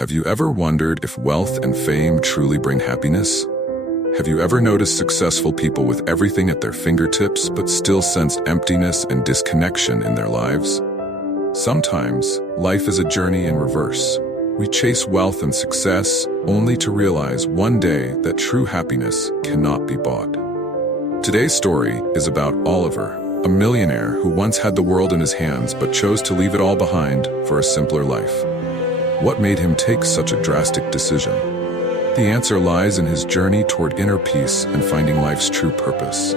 Have you ever wondered if wealth and fame truly bring happiness? Have you ever noticed successful people with everything at their fingertips but still sensed emptiness and disconnection in their lives? Sometimes, life is a journey in reverse. We chase wealth and success only to realize one day that true happiness cannot be bought. Today's story is about Oliver, a millionaire who once had the world in his hands but chose to leave it all behind for a simpler life. What made him take such a drastic decision? The answer lies in his journey toward inner peace and finding life's true purpose.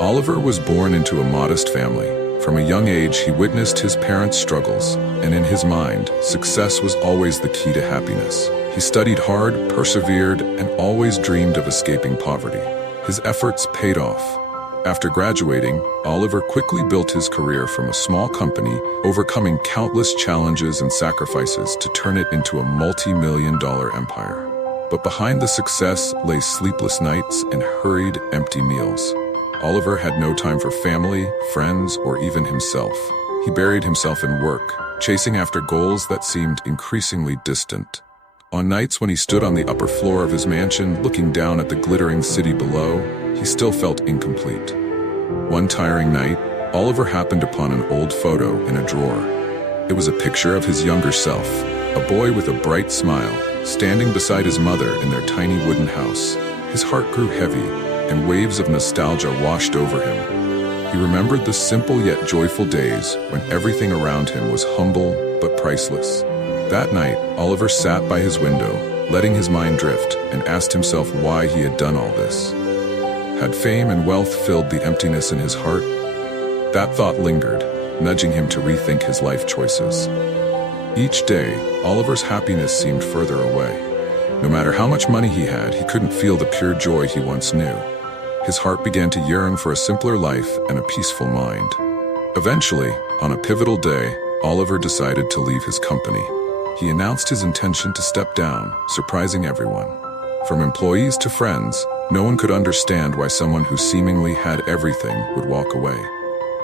Oliver was born into a modest family. From a young age, he witnessed his parents' struggles, and in his mind, success was always the key to happiness. He studied hard, persevered, and always dreamed of escaping poverty. His efforts paid off. After graduating, Oliver quickly built his career from a small company, overcoming countless challenges and sacrifices to turn it into a multi-million-dollar empire. But behind the success lay sleepless nights and hurried, empty meals. Oliver had no time for family, friends, or even himself. He buried himself in work, chasing after goals that seemed increasingly distant. On nights when he stood on the upper floor of his mansion, looking down at the glittering city below, he still felt incomplete. One tiring night, Oliver happened upon an old photo in a drawer. It was a picture of his younger self, a boy with a bright smile, standing beside his mother in their tiny wooden house. His heart grew heavy, and waves of nostalgia washed over him. He remembered the simple yet joyful days when everything around him was humble but priceless. That night, Oliver sat by his window, letting his mind drift, and asked himself why he had done all this. Had fame and wealth filled the emptiness in his heart? That thought lingered, nudging him to rethink his life choices. Each day, Oliver's happiness seemed further away. No matter how much money he had, he couldn't feel the pure joy he once knew. His heart began to yearn for a simpler life and a peaceful mind. Eventually, on a pivotal day, Oliver decided to leave his company. He announced his intention to step down, surprising everyone. From employees to friends, no one could understand why someone who seemingly had everything would walk away.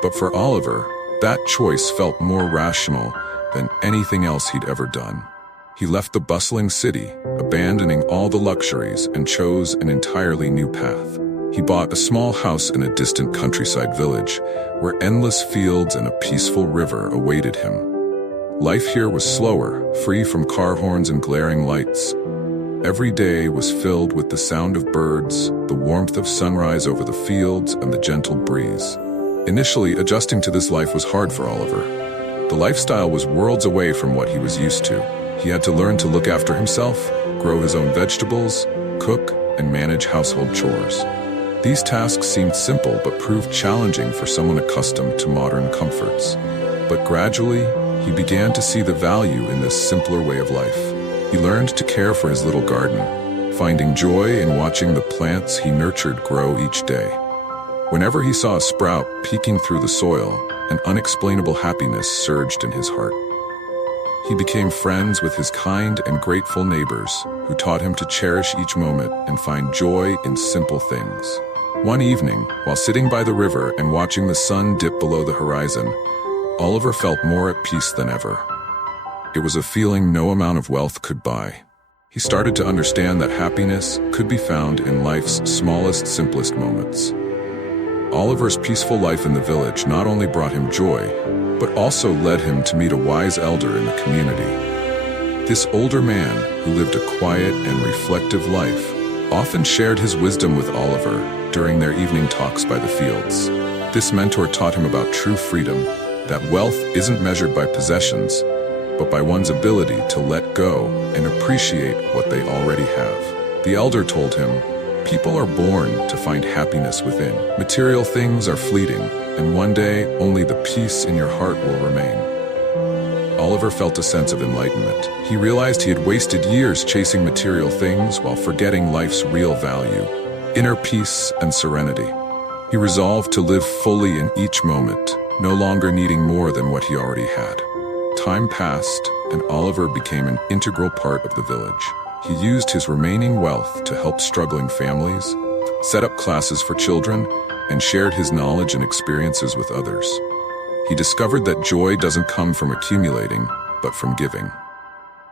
But for Oliver, that choice felt more rational than anything else he'd ever done. He left the bustling city, abandoning all the luxuries, and chose an entirely new path. He bought a small house in a distant countryside village, where endless fields and a peaceful river awaited him. Life here was slower, free from car horns and glaring lights. Every day was filled with the sound of birds, the warmth of sunrise over the fields, and the gentle breeze. Initially, adjusting to this life was hard for Oliver. The lifestyle was worlds away from what he was used to. He had to learn to look after himself, grow his own vegetables, cook, and manage household chores. These tasks seemed simple but proved challenging for someone accustomed to modern comforts. But gradually, he began to see the value in this simpler way of life. He learned to care for his little garden, finding joy in watching the plants he nurtured grow each day. Whenever he saw a sprout peeking through the soil, an unexplainable happiness surged in his heart. He became friends with his kind and grateful neighbors, who taught him to cherish each moment and find joy in simple things. One evening, while sitting by the river and watching the sun dip below the horizon, Oliver felt more at peace than ever. It was a feeling no amount of wealth could buy. He started to understand that happiness could be found in life's smallest, simplest moments. Oliver's peaceful life in the village not only brought him joy, but also led him to meet a wise elder in the community. This older man, who lived a quiet and reflective life, often shared his wisdom with Oliver during their evening talks by the fields. This mentor taught him about true freedom, that wealth isn't measured by possessions, but by one's ability to let go and appreciate what they already have. The elder told him, "People are born to find happiness within. Material things are fleeting, and one day only the peace in your heart will remain." Oliver felt a sense of enlightenment. He realized he had wasted years chasing material things while forgetting life's real value, inner peace and serenity. He resolved to live fully in each moment, no longer needing more than what he already had. Time passed, and Oliver became an integral part of the village. He used his remaining wealth to help struggling families, set up classes for children, and shared his knowledge and experiences with others. He discovered that joy doesn't come from accumulating, but from giving.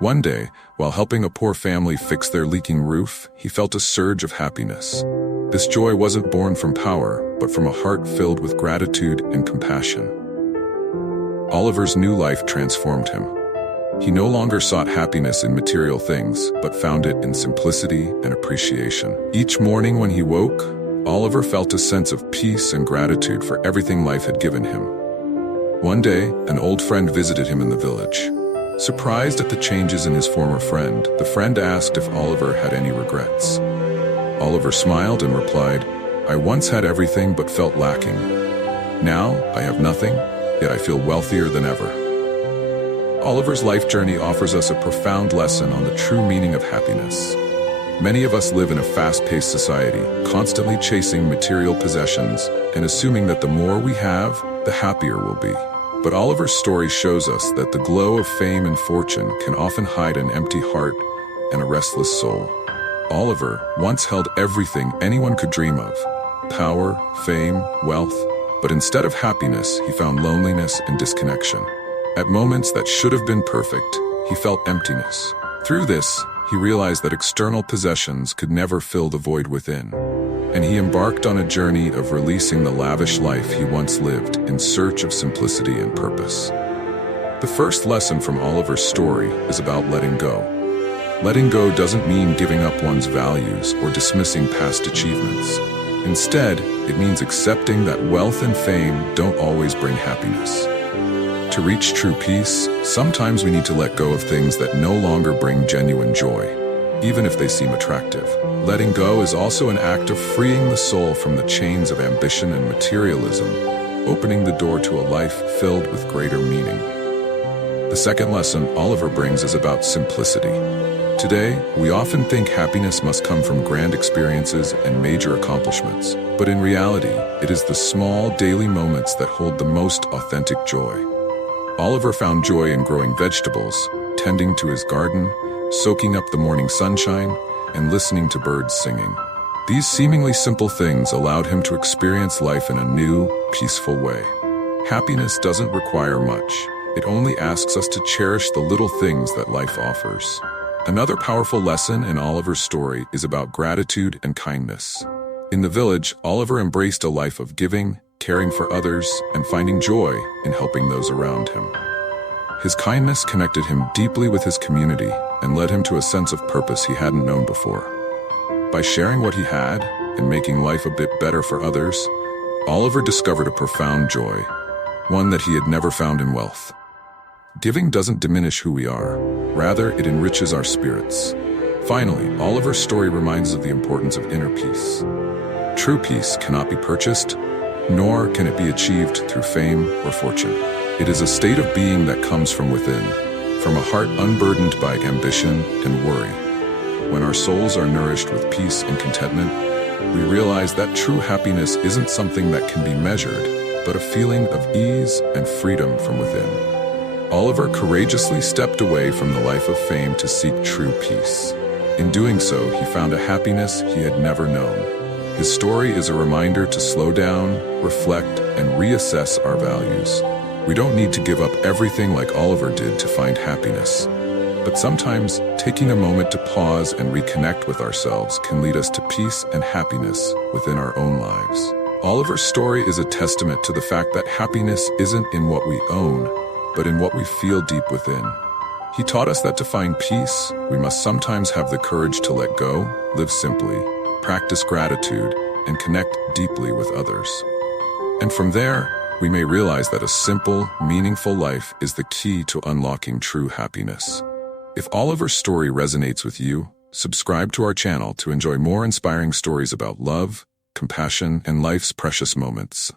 One day, while helping a poor family fix their leaking roof, he felt a surge of happiness. This joy wasn't born from power, but from a heart filled with gratitude and compassion. Oliver's new life transformed him. He no longer sought happiness in material things, but found it in simplicity and appreciation. Each morning when he woke, Oliver felt a sense of peace and gratitude for everything life had given him. One day, an old friend visited him in the village. Surprised at the changes in his former friend, the friend asked if Oliver had any regrets. Oliver smiled and replied, "I once had everything but felt lacking. Now, I have nothing, yet I feel wealthier than ever." Oliver's life journey offers us a profound lesson on the true meaning of happiness. Many of us live in a fast-paced society, constantly chasing material possessions and assuming that the more we have, the happier we'll be. But Oliver's story shows us that the glow of fame and fortune can often hide an empty heart and a restless soul. Oliver once held everything anyone could dream of: power, fame, wealth. But instead of happiness, he found loneliness and disconnection. At moments that should have been perfect, he felt emptiness. Through this, he realized that external possessions could never fill the void within, and he embarked on a journey of releasing the lavish life he once lived in search of simplicity and purpose. The first lesson from Oliver's story is about letting go. Letting go doesn't mean giving up one's values or dismissing past achievements. Instead, it means accepting that wealth and fame don't always bring happiness. To reach true peace, sometimes we need to let go of things that no longer bring genuine joy, even if they seem attractive. Letting go is also an act of freeing the soul from the chains of ambition and materialism, opening the door to a life filled with greater meaning. The second lesson Oliver brings is about simplicity. Today, we often think happiness must come from grand experiences and major accomplishments, but in reality, it is the small daily moments that hold the most authentic joy. Oliver found joy in growing vegetables, tending to his garden, soaking up the morning sunshine, and listening to birds singing. These seemingly simple things allowed him to experience life in a new, peaceful way. Happiness doesn't require much. It only asks us to cherish the little things that life offers. Another powerful lesson in Oliver's story is about gratitude and kindness. In the village, Oliver embraced a life of giving, caring for others, and finding joy in helping those around him. His kindness connected him deeply with his community and led him to a sense of purpose he hadn't known before. By sharing what he had and making life a bit better for others, Oliver discovered a profound joy, one that he had never found in wealth. Giving doesn't diminish who we are, rather it enriches our spirits. Finally, Oliver's story reminds us of the importance of inner peace. True peace cannot be purchased, nor can it be achieved through fame or fortune. It is a state of being that comes from within, from a heart unburdened by ambition and worry. When our souls are nourished with peace and contentment, we realize that true happiness isn't something that can be measured, but a feeling of ease and freedom from within. Oliver courageously stepped away from the life of fame to seek true peace. In doing so, he found a happiness he had never known. His story is a reminder to slow down, reflect, and reassess our values. We don't need to give up everything like Oliver did to find happiness. But sometimes, taking a moment to pause and reconnect with ourselves can lead us to peace and happiness within our own lives. Oliver's story is a testament to the fact that happiness isn't in what we own, but in what we feel deep within. He taught us that to find peace, we must sometimes have the courage to let go, live simply, practice gratitude, and connect deeply with others. And from there, we may realize that a simple, meaningful life is the key to unlocking true happiness. If Oliver's story resonates with you, subscribe to our channel to enjoy more inspiring stories about love, compassion, and life's precious moments.